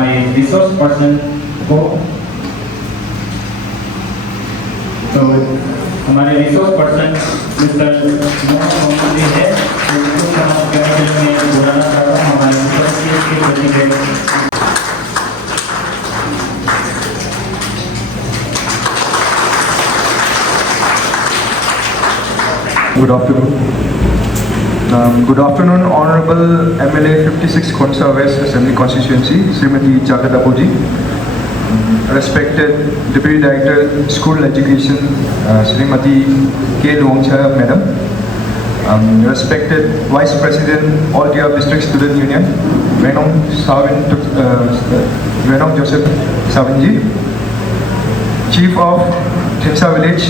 हमारे resource person को, तो हमारे रिसोर्स पर्सन मिस्टर मोहम्मद जी है, उनको समाप्त करने के लिए मैं बुलाना चाहता हूँ हमारे रिसोर्स के president. Good afternoon. Good afternoon, Honorable MLA 56 Khonsa West Assembly Constituency, Srimati Jagat Abuji, respected Deputy Director School Education, Srimati K. Luangcha Madam, respected Vice President All India District Student Union, Renong Joseph Savinji, Chief of Thensa Village,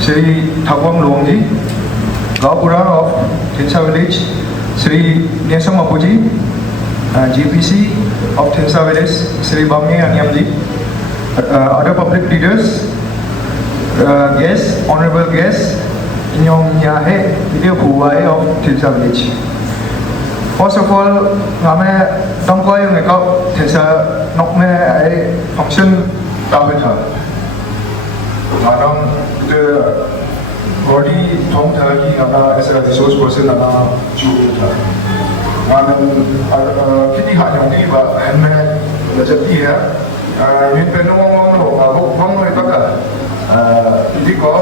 Sri Thawang Luangji, Gapura of Thensa Village, Sri Nesam Apuji, GPC of Thensa Village, Sri Bamye Anyamji, other public leaders, guests, honorable guests, Inyong Nyahe, Video Puwai of Thensa Village. First of all, hame tangkoi ngekau Thensa nokme ai function tabetha. Madam the body thong tha ki ana as a resource person ana chu tha. Madam kiti ha yang ni ba hame lajati hai. Min penong no ba bong no ka. Idi ko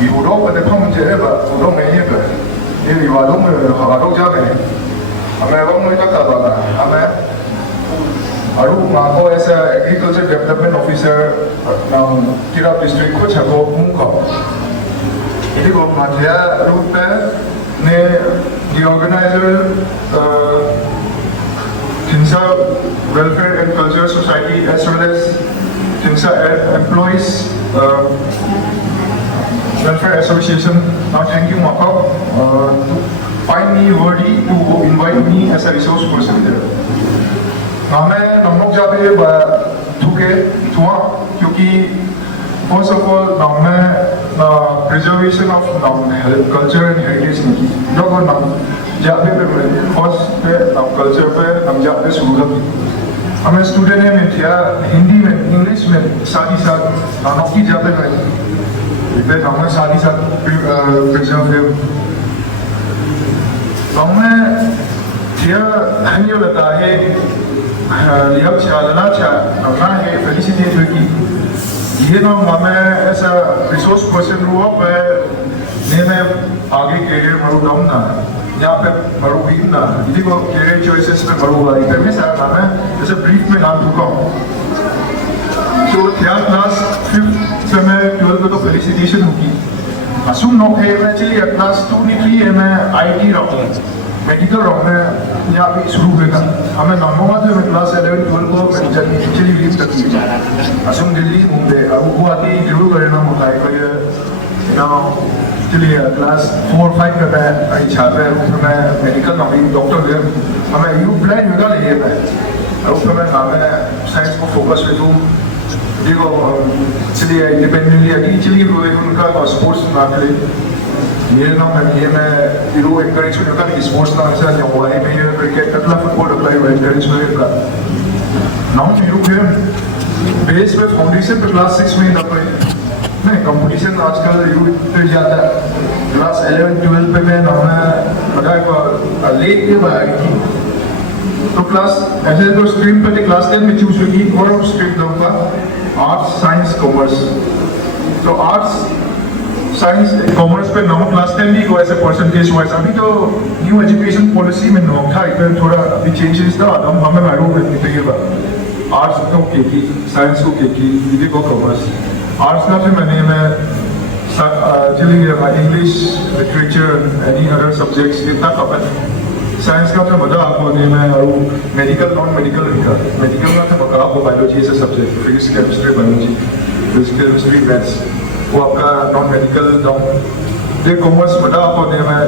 Europe de phom je ba do me ye ba. Ye wa do me ha do ja me. Hame bong no ka ba hame Aru Mako as a agriculture development officer ng Tirap district ko chako mungko. Ini ko matya rupe ne the organizer Thensa Welfare and Culture Society as well as Thensa Employees Welfare Association. Now thank you Mako to find me worthy to invite me as a resource person there. हमें नमक जाते थुके थुआ क्योंकि first of all हमें preservation of culture and heritage नहीं जो को नम जाते पे फर्स्ट पे नम कल्चर पे नम जाते शुरू कर हमें स्टूडेंट में थिया हिंदी में इंग्लिश में साथ ही साथ नमक की जाते पे इतने हमें साथ ही साथ प्रिजर्व हमें थिया हनियो लता है लिहाज चालना चाहना है फेलिसिटेट की ये ना हमें ऐसा रिसोर्स पर्सन हुआ पे ने मैं आगे कैरियर मरू डाउन ना यहाँ पे मरू भी ना इसी को कैरियर चॉइसेस पे मरू हुआ इधर में सारा हमें जैसे ब्रीफ में नाम चुका हूँ तो क्या क्लास 5th पे मैं 12th तो फेलिसिटेशन होगी असुम नौ है मैं चलिए क्लास 2 निकली है मैं IT रहा मेडिकल रहा मैं यहाँ पे शुरू हुआ हमें नंबर जो मैं क्लास 11 12 को मैं चली लीव तक की असम दिल्ली मुंबई अब वो आती जरूर करना होता है कोई ना चलिए क्लास 4 5 का मैं छात्र है मैं मेडिकल नौकरी डॉक्टर है हमें यू प्लान होगा ले मैं अब मैं हमें साइंस को फोकस पे दूँ देखो चलिए इंडिपेंडेंटली अभी चलिए उनका स्पोर्ट्स ना करे ये ना मैं इरो एनकरेज करता हूँ स्पोर्ट्स ना ऐसा नहीं हुआ है मैं ये क्रिकेट अगला फुटबॉल अप्लाई हुआ एनकरेज करेगा नाउ इरो के बेस पे फाउंडेशन पे क्लास 6 में तब नहीं कंपटीशन आजकल इरो पे जाता है क्लास 11 12 पे मैं ना मैं लगा लेट के बाद की तो क्लास ऐसे तो स्ट्रीम पे क्लास 10 में चूज हुई और स्ट्रीम दूंगा आर्ट्स साइंस कॉमर्स तो आर्ट्स साइंस कॉमर्स पे नौ क्लास 10 भी को ऐसे परसेंटेज हुआ है अभी तो न्यू एजुकेशन पॉलिसी में नौ था इधर थोड़ा अभी चेंजेस था हम हमें मालूम है निकलेगा आर्ट्स को की साइंस को की हिंदी को कॉमर्स आर्ट्स का फिर मैं चलिए English literature any other subjects इतना कवर साइंस का फिर मजा आपको नहीं मैं और मेडिकल नॉन मेडिकल रहेगा मेडिकल का फिर बका आपको बायोलॉजी से subject physics chemistry biology physics chemistry maths वो आपका नॉन मेडिकल दे कॉमर्स बड़ा आपको ने मैं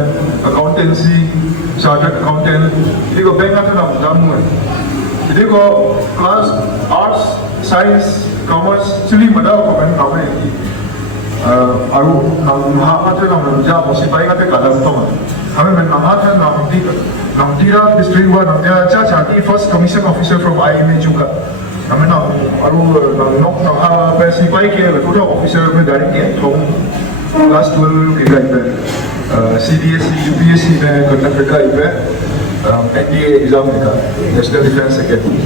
अकाउंटेंसी चार्टर्ड अकाउंटेंट ये को बैंक का नाम जानू है ये को क्लास आर्ट्स साइंस कॉमर्स चली बड़ा आपको मैं नाम है आरु महामात्र नमजा मुसिपाई का काला तो हमें मैं महामात्र नमदीरा डिस्ट्रिक्ट वा नमदिया चाची first commission officer from IMA चुका हमें ना आरु नोक नहा पे सिपाई के टोटल ऑफिसर में डायरेक्ट के थों क्लास 12 के गाइड CBSE UPSC में कंडक्ट का इवे NDA एग्जाम का नेशनल डिफेंस अकेडमी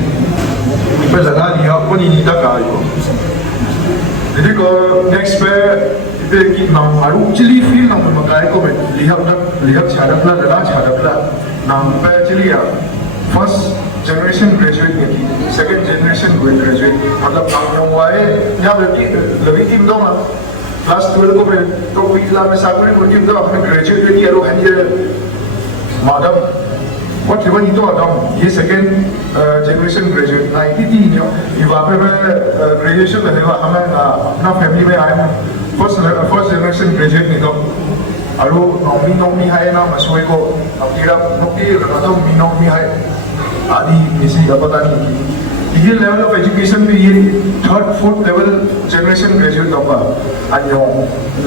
इवे लगा लिया अपन ही तक आयो jadi ko next pe ibe ki nam aru chili feel nam makai ko be lihab chadapla lala chadapla nam pe chili ya first generation graduate ne ki second generation graduate matlab nam yo wae ya lagi team do ma class 12 ko be to pizza me sakure ko team do apne graduate ki aru hanje madam what even itu adam ye second generation graduate 93 ne iwa pe graduation le wa hame अपना family में आए हैं first generation graduate ने तो आलू नौमी है ना मसुए को नौकीरा नौकी लगा तो नौमी है आदि इसी का पता नहीं ये level of education में ये third fourth level generation graduate होगा आज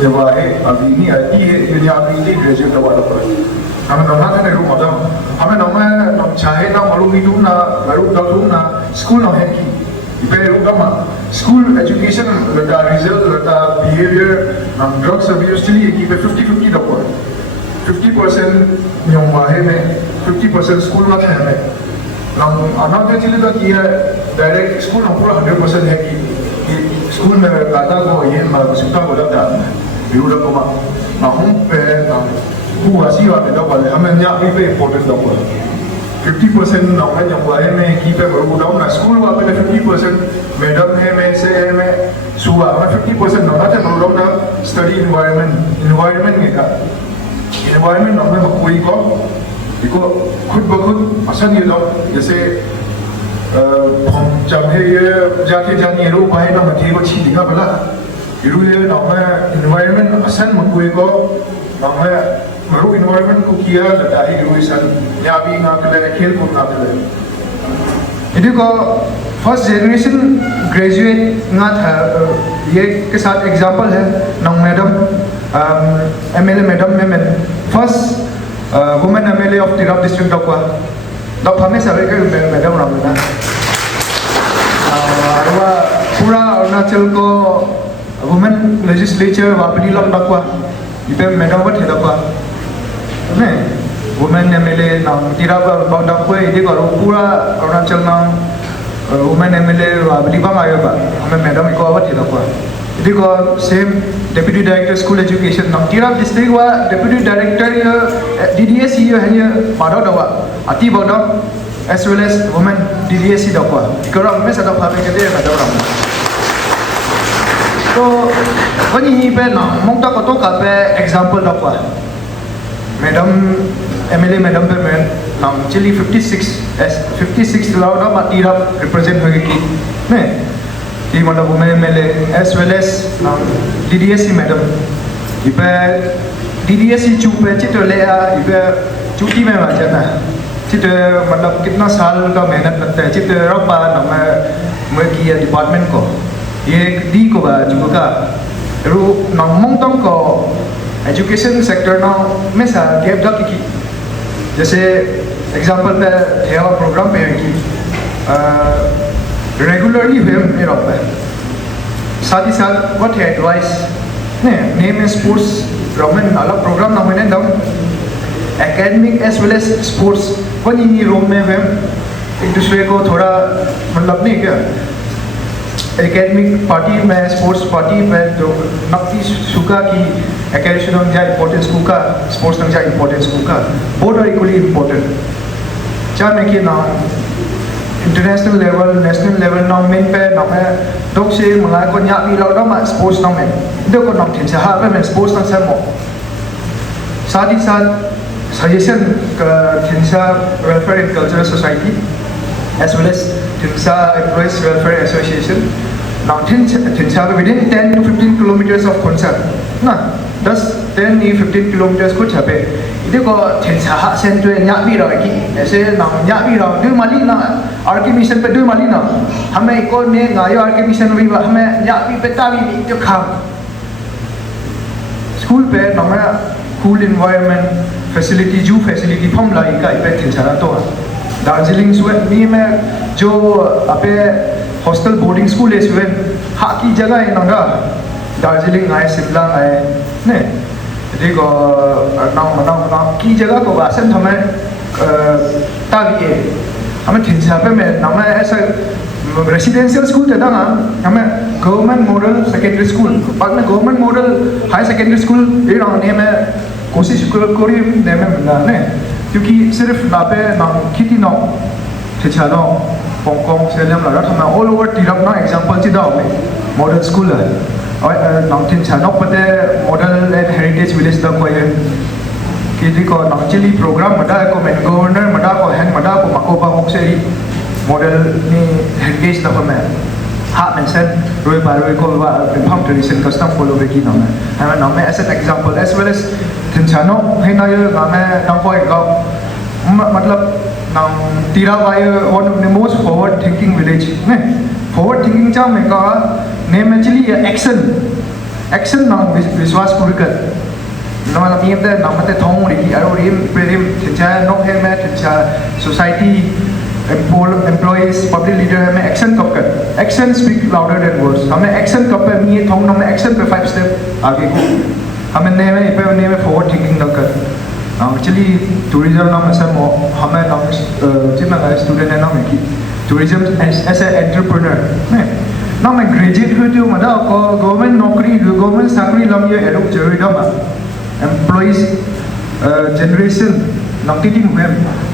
ये वो है अभी नहीं है ये अभी ये graduate होगा तो हमें नौना था नहीं रुका था हमें नौना चाहे ना मालूम ही ना मालूम ना स्कूल ना है कि इपे रुका school education lata result lata behavior drugs abuse chili ki pe 50-50 dapur 50% yung wahe mein 50% school na hai mein nam another chili da kiya direct school na pura 100% hai ki school mein kata ko ye ma sutta ko da biru ko ma hum pe hu asi wa pe da wale hame nya pe important dapur 50% नौकरी जम्वाए में की पे बड़ू down ना school वापे 50% madam है में से है में सुबह में 50% नौकरी थे बड़ू डाउन ना स्टडी इन्वायरमेंट में का इन्वायरमेंट नौकरी में कोई को देखो खुद बखुद आसान ये लोग जैसे हम जब है ये जाके जानी रो बाहर ना मध्य को छी दिखा बला इरु ये नौकरी इन्वायरमेंट आसान में कोई को नौकरी मारू इन्वायरमेंट को किया लगा है ग्रेजुएशन या भी ना करे खेल कूद ना करे इधर को फर्स्ट जनरेशन ग्रेजुएट ना था ये के साथ एग्जांपल है नॉन मैडम MLA मैडम में first women MLA of Tirap district डॉक्वा डॉक हमें सारे के मैडम रामना और पूरा अरुणाचल को वुमेन लेजिस्लेचर वापनी लम डॉक्वा इधर मैडम वो थे डॉक्वा नहीं वुमेन MLA नाम तिराप बाउंडा कोई इधर करो पूरा अरुणाचल नाम वुमेन MLA वापनी बाम आयो बा हमें मैडम इको आवत थे डॉक्वा इधर को same deputy director school education नाम तिराप डिस्ट्रिक्ट वा डेप्यूटी डायरेक्टर DDS ये है ये माधव डॉक्वा आती बाउंडा as well as women DDS डॉक्वा इको राम में सदा भावे के दे मैडम राम तो वही पे नाम मोंटा को तो का पे एग्जांपल डॉक्वा मैडम MLA मैडम पे मैं नाम चिली 56 लाओ ना मातीरा रिप्रेजेंट होगी कि नहीं कि मतलब women MLA as well as नाम DDS मैडम इपे DDS चुपे चित्र ले आ इपे चुटी में आ जाना चित्र मतलब कितना साल का मेहनत लगता है चित्र रब्बा नाम मैं किया डिपार्टमेंट को ये डी को बा चुका रू नाम मोंटों को एजुकेशन सेक्टर ना में सा गैप दा की जैसे एग्जांपल पे हेवा प्रोग्राम पे है कि रेगुलरली हुए मेरा पे साथ ही साथ व्हाट है एडवाइस ने नेम स्पोर्ट्स रोमन अलग प्रोग्राम ना मैंने दम academic as well as sports वही रोम में वे एक दूसरे को थोड़ा मतलब नहीं क्या एकेडमिक पार्टी में स्पोर्ट्स पार्टी में जो नक्की सुका की एकेडमी में जा इम्पोर्टेंस कुका स्पोर्ट्स में जा इम्पोर्टेंस कुका बोथ आर इक्वली इम्पोर्टेंट चाहे मैं कि ना इंटरनेशनल लेवल नेशनल लेवल ना मेन पे ना मैं डॉक से मंगा को न्याक भी लाओ ना मैं स्पोर्ट्स ना में देखो ना ठीक से हाँ पे मैं स्पोर्ट्स ना से मो साथ ही साथ suggestion Thinsa welfare and cultural society as well as Timsa Employees Welfare Association. Now Timsa within 10 to 15 kilometers of concert. Na, 10 to 15 kilometers कुछ है पे. इधर को Timsa हाँ सेंटर न्याक भी रहा कि ऐसे ना न्याक भी रहा. दो माली ना आर्की मिशन पे दो माली ना. हमें एक और ने गायो आर्की मिशन भी हमें न्याक भी पे तावी भी जो खाम. स्कूल पे नमे कूल इन्वायरमेंट फैसिलिटी जू फैसिलिटी फम लाई का इपे थिंचाना तो दार्जिलिंग सुए मी में जो अपे हॉस्टल बोर्डिंग स्कूल है सुए हा की जगह है नंगा दार्जिलिंग आए शिमला आए ने देखो नाउ की जगह को वासन हमें ताकि हमें थिंचा पे में नमे ऐसा रेसिडेंशियल स्कूल था ना हमें गवर्नमेंट मॉडल सेकेंडरी स्कूल बाद में government model high secondary school ये रहा में कोशिश करी ने में मिला ने क्योंकि सिर्फ ना पे ना किती ना थिचानो पोंगकोंग सेलम लगा था ऑल ओवर तिरप ना एग्जांपल चिदा में मॉडल स्कूल है और ना थिचानो पते मॉडल एंड हेरिटेज विलेज तक कोई किसी को ना चिली प्रोग्राम मटा को मेन गवर्नर मटा को हैंड मटा को मकोबा होक्सेरी मॉडल नि हेरिटेज तक में हाँ मेंशन रोय बारोय को वा बिफाम ट्रेडिशन कस्टम फॉलो बेकी ना में हमें ना में as an example as well as थिंचानो है ना ये ना में ना कोई का मतलब ना तीरा वाय one of the most forward thinking village ने फॉरवर्ड थिंकिंग चा में का ने में चली एक्शन ना विश्वास पूरी कर ना मतलब ये तो ना मते थोंग रही और ये प्रेम थिंचा नो है में थिंचा सोसाइटी employees public leader हमें एक्शन कब कर action speak louder than words हमें एक्शन कब पे मी थोंग हमें एक्शन पे 5 स्टेप आगे को हमें ने में पे ने में फॉरवर्ड थिंकिंग न कर एक्चुअली टूरिज्म नाम ऐसा हमें नाम जितना स्टूडेंट है नाम की टूरिज्म एज ए एंटरप्रेन्योर ने ना मैं ग्रेजुएट हुई थी मतलब को गवर्नमेंट नौकरी गवर्नमेंट चाकरी लम ये एडोप जरूरी था एम्प्लॉइज जनरेशन नौकरी में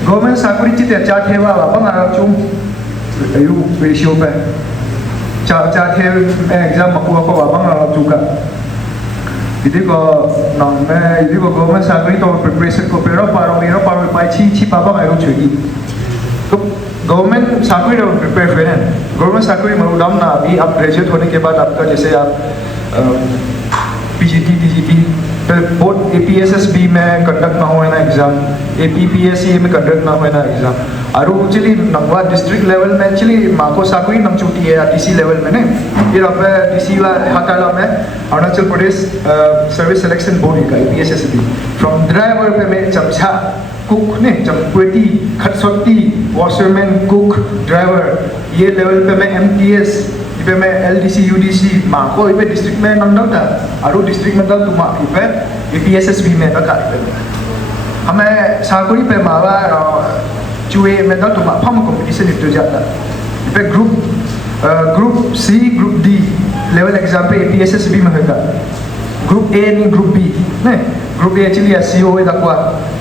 गवर्नमेंट चाकरी चिते चार ठेवा बाबा मारा चुम यू रेशियो पे चार ठे एग्जाम मकुआ को बाबा मारा चुका इधर को ना मैं इधर को गवर्नमेंट चाकरी तो प्रिपरेशन को पेरो पारो पाई छी बाबा मारो चुकी तो गवर्नमेंट चाकरी तो प्रिपेयर हुए हैं गवर्नमेंट चाकरी में उदाम ना अभी आप ग्रेजुएट होने के बाद आपका जैसे आप पीजीटी टीजीटी बोर्ड एपीएसएसबी में कंडक्ट ना हुआ ना एग्जाम एपीपीएससी में कंडक्ट ना हुआ ना एग्जाम और एक्चुअली नंगवा डिस्ट्रिक्ट लेवल में एक्चुअली माको साकुई नंग चुटी है डीसी लेवल में ने फिर अब डीसी वा हाकाला में Arunachal Pradesh service selection board का एपीएसएसबी फ्रॉम ड्राइवर पे में चमचा कुक ने चमपुएटी खटसोटी वॉशरमैन कुक ड्राइवर ये लेवल पे में एमटीएस इपे में एलडीसी यूडीसी माको इपे डिस्ट्रिक्ट में नंग था और डिस्ट्रिक्ट में तुम इपे एपीएसएसबी में का हमें साकुरी पे मावा चुए में तुम फम कंपटीशन इतो जाता इपे group C group D level exam पे एपीएसएसबी में होगा ग्रुप ए नहीं ग्रुप बी ने ग्रुप ए एक्चुअली सीओ दकवा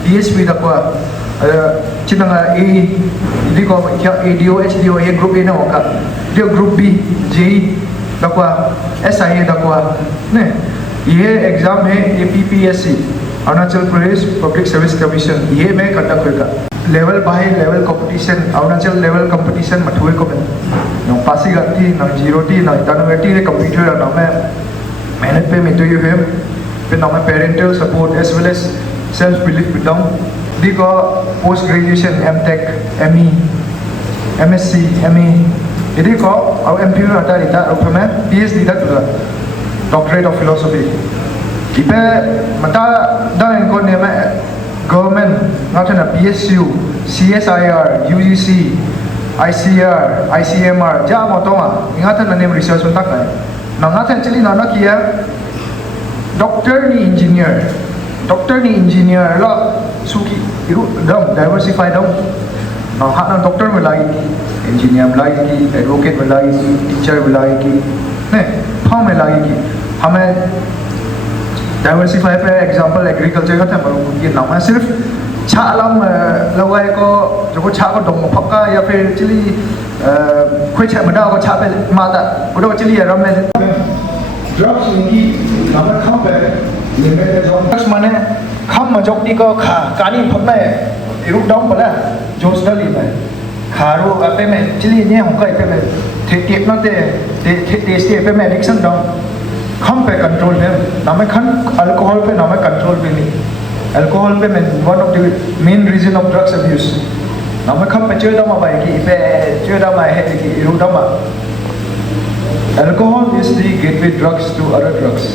डीएसपी दकवा चिन्ना ए इदी को क्या एडीओ एचडीओ ये ग्रुप ए ना होगा जो ग्रुप बी जेई दकवा एसआईए दकवा ने ये एग्जाम है APPSC Arunachal Pradesh public service commission ये में कंडक्ट होगा level by level competition Arunachal level competition मठुए को में न पासी गति न जीरोटी न इतानवेटी ने कंप्यूटर न में मेहनत पे में तो ये है फिर न में parental support as well as self belief बिल्डम दी को post graduation MTech ME MSc ME इदी को और एमपी में हटा देता और फिर में पीएचडी तक डॉक्टरेट ऑफ फिलोसफी इपे मता दान को ने में गवर्नमेंट नाथना PSU CSIR UGC ICR ICMR जा मोतोमा इंगाथन ने रिसर्च तक है नंगाथन चली ना किया डॉक्टर नि इंजीनियर ला सुकी इरु दम डाइवर्सिफाई दम ना हाना डॉक्टर में लागी इंजीनियर में लागी एडवोकेट में लागी टीचर में लागी ने फॉर्म में लागी हमें डाइवर्सिफाई पे एग्जांपल एग्रीकल्चर का था ये नाम है सिर्फ छा लम लगाए को जो को छा को डोंग पक्का या फिर चली कोई छा मदा को छा पे माता उधर चली रम में ड्रग्स उनकी नाम खाम पे लेके जो ड्रग्स माने खाम मजोक दी को खा कानी फकना है इरुक डाउन पला जोश डाली में खारो पे में चली ने हमका पे में थे ना टेस्ट पे में एडिक्शन डाउन हम पे कंट्रोल में नामे खन अल्कोहल पे नामे कंट्रोल पे नहीं अल्कोहल पे one of the main reason of drugs abuse नामे खम पे चोदा मा बाई की पे चोदा मा है की इरुदा मा alcohol is the gateway drugs to other drugs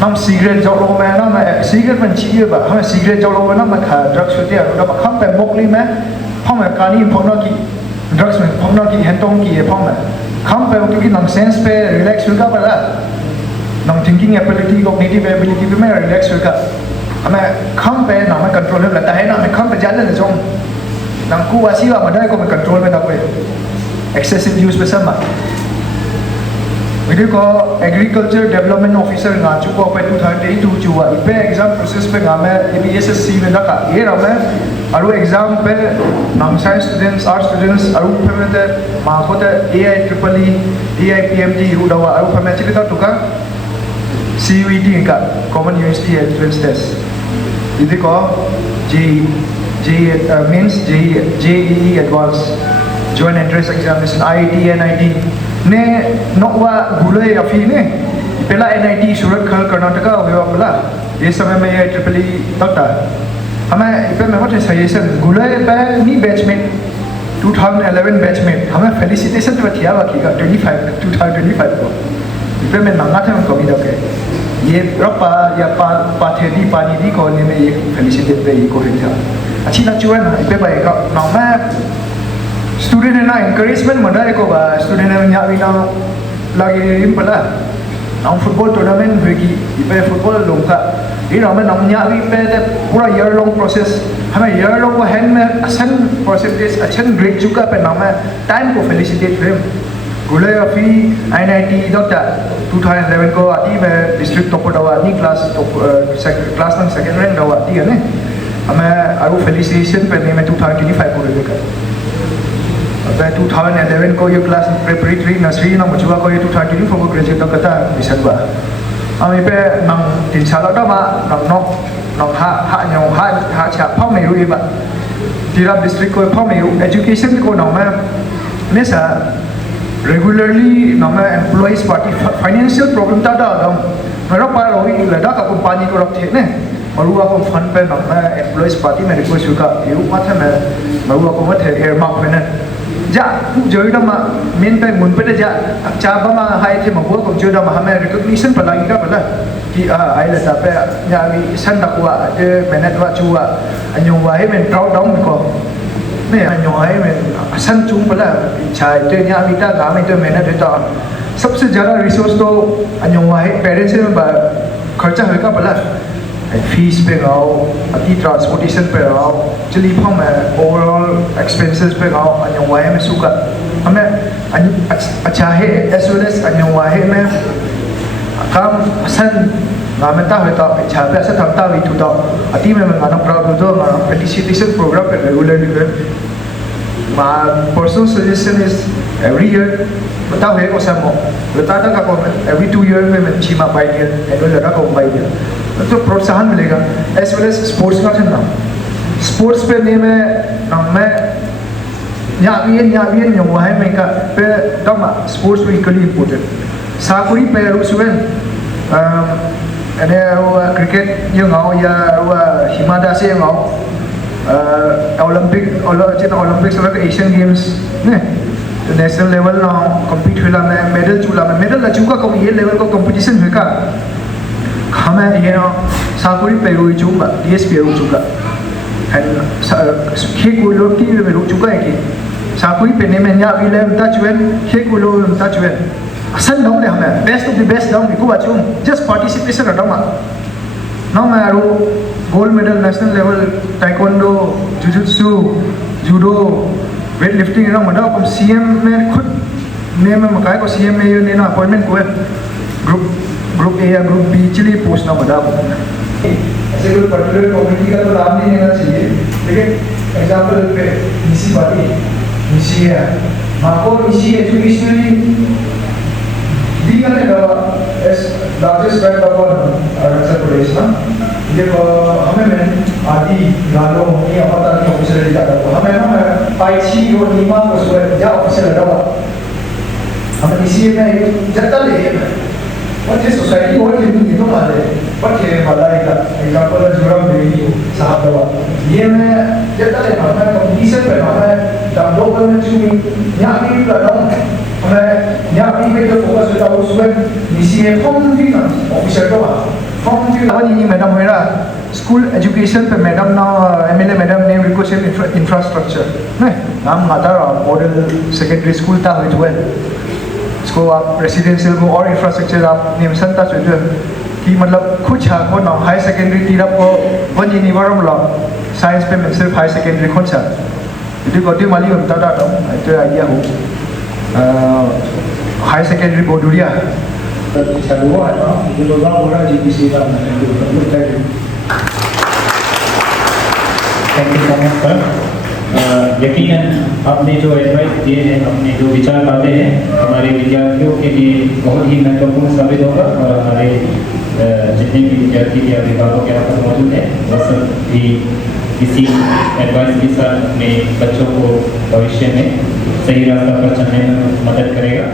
nam cigarette jauh lo me nam cigarette man chi ba hame cigarette jauh lo nam kha drugs hote aru da kham pe mokli me phom kani phom ki drugs me phom ki hentong ki phom kham pe ki nam sense pe relax hoga ba nam thinking ability cognitive ability pe me relax hoga hame kham pe nam control la ta hai nam kham pe jala le jong nam ku wasi ba madai ko me control me da ko excessive use pe sama video ko agriculture development officer nga chu ko pe 2022 chu wa pe exam process pe nga me ABSSC me laka ye ra me aru exam pe nam science students art students aru pe me te ma ko te AIEEE AIPMT ru da wa aru pe me chika to ka CUET ka common university entrance test video ko JEE means JEE advanced joint entrance examination IIT NIT ने नौवा गुले अफी ने पहला NIT सूरत खल कर्नाटका हुआ पहला ये समय में ये IEEE तक था हमें इस पे मैं बहुत सजेशन गुले पे नी बैचमेट 2011 बैचमेट हमें फेलिसिटेशन तो किया बाकी का 2025 को इस पे मैं नंगा था उनको भी रखे ये रपा या पाथेदी पानी दी को ने में ये फेलिसिटेट पे ये को था अच्छी लग चुका है इस पे भाई का नाम में student na encouragement mandai ko ba student na nya wi na lagi impala nam football tournament hogi ipe football longka i na nam nya wi pe pura year long process hame year long ko hand mein asan percentage asan grade chuka pe nam time ko felicitate him gule afi NIT doctor 2011 ko ati mein district top dawa ni class top class nang second rank dawa ati ne hame aru felicitation pe ne mein 2025 ko leka 2011 को ये class preparatory nursery ना मुझुआ को ये 2024 को graduate तो कता mission बा अमी पे नंग तीन साल तो बा नंग नोक नंग हा छा फाउ में रुई बा तिराप डिस्ट्रिक्ट को फाउ में एजुकेशन को नंग में नेसा रेगुलरली नंग में एम्प्लॉइज पार्टी फाइनेंशियल प्रॉब्लम ता दा दम मेरा पार होई लड़ा का कंपनी को रखते ने मरुआ को फंड पे नंग में एम्प्लॉइज पार्टी में रिक्वेस्ट हुआ ये माथे में मरुआ को मत एयर मार्क में जा जोई दमा मेन पे मुन पे जा चाबा मा हाय थे मगो को जो दमा हमें रिकॉग्निशन पर लगी का पला कि आई लता पे या भी सन दकुआ ए मेहनत वा चुआ अन्यो वाई में ट्राउट डाउन को ने अन्यो वाई में सन चुम पला चाय ते या भी ता गा में तो मेहनत है तो सबसे ज्यादा रिसोर्स तो अन्यो वाई पेरेंट्स में खर्चा होगा पला फीस पे गाओ अति ट्रांसपोर्टेशन पे गाओ चली फम ओवरऑल एक्सपेंसेस पे गाओ अन्यवाय में सुका हमें अच्छा है एज वेल एज अन्यवाय में काम असन नामता है तो अच्छा पे ऐसा थकता भी तो अति में गाना प्राउड हो तो फेलिसिटेशन प्रोग्राम पे regularly my personal suggestion is every year बताओ है को समो बताता का को every 2 year में मैं चीमा बाई दिया एनुअल लगा को बाई दिया तो प्रोत्साहन मिलेगा एज वेल एज स्पोर्ट्स का ठंडा स्पोर्ट्स पे ने मैं न्यावियन न्यावाय में का पे दमा स्पोर्ट्स भी इक्वली इम्पोर्टेंट साकुरी पे रुसुवन अने क्रिकेट ये गाओ या हिमादा से गाओ ओलंपिक्स और एशियन गेम्स ने नेशनल लेवल ना कम्पीट हुआ में मेडल चूला में मेडल अचूका को ये लेवल को कंपटीशन हुआ हमें ये ना साकुरी पे रुई चूंगा DSP रुई चूंगा एंड खेल को लोग की में रुई चूंगा है कि साकुरी पे ने में या भी ले ताचुएन खेल को लोग ताचुएन असल नाम ले हमें बेस्ट ऑफ द बेस्ट नाम को बाचूं जस्ट पार्टिसिपेशन रटामा ना मैं आरो gold medal national level taekwondo jujutsu judo weight lifting ना मना को CM में खुद ने में मकाय को CM में ये ने ना अपॉइंटमेंट को ग्रुप A या ग्रुप B चली पोस्ट ना बता ऐसे कोई पर्टिकुलर कम्युनिटी का तो नाम नहीं लेना चाहिए लेकिन एग्जांपल पे निसी पार्टी निसी है माको निसी एजुकेशनली दी का एस largest bank of Arunachal Pradesh ना ये हमें में आदि गालो ये पता नहीं ऑफिसर जाता तो हमें हम पाइची और नीमा को सो जा ऑफिसर लगा हमें इसी में जता ले और ये सोसाइटी और ये तो माले पर ये वाला एग्जांपल जुड़म देवी साहब दवा ये मैं जता ले हमें कंपटीशन पे हमें डाउनलोड करने चाहिए यहां भी लगा हमें यहां भी तो फोकस होता है उसमें इसी हम भी ना ऑफिसर को Form fill up ni madam hoira school education pe madam na MLA madam ne requested infrastructure ne nam ngata model secondary school ta hoi thue इसको आप रेसिडेंशियल को और इंफ्रास्ट्रक्चर आप निमसन ता चुके कि मतलब कुछ है को ना हाई सेकेंडरी तीरप को वन यूनिवर्म लो साइंस पे में सिर्फ हाई सेकेंडरी कौन सा इतनी कोटी माली होता था तो इतने आइडिया हो हाई सेकेंडरी बोर्डुरिया चालू हुआ है ना जो लोग बोला जीपीसी का thank you so much sir. यकीनन आपने जो एडवाइस दिए हैं, अपने जो विचार बातें हैं, हमारे विद्यार्थियों के लिए बहुत ही महत्वपूर्ण साबित होगा और हमारे जितने भी विद्यार्थी के अभिभावक यहाँ पर मौजूद हैं वो सब भी इसी एडवाइस के साथ अपने बच्चों को भविष्य में सही रास्ता पर चलने में मदद करेगा।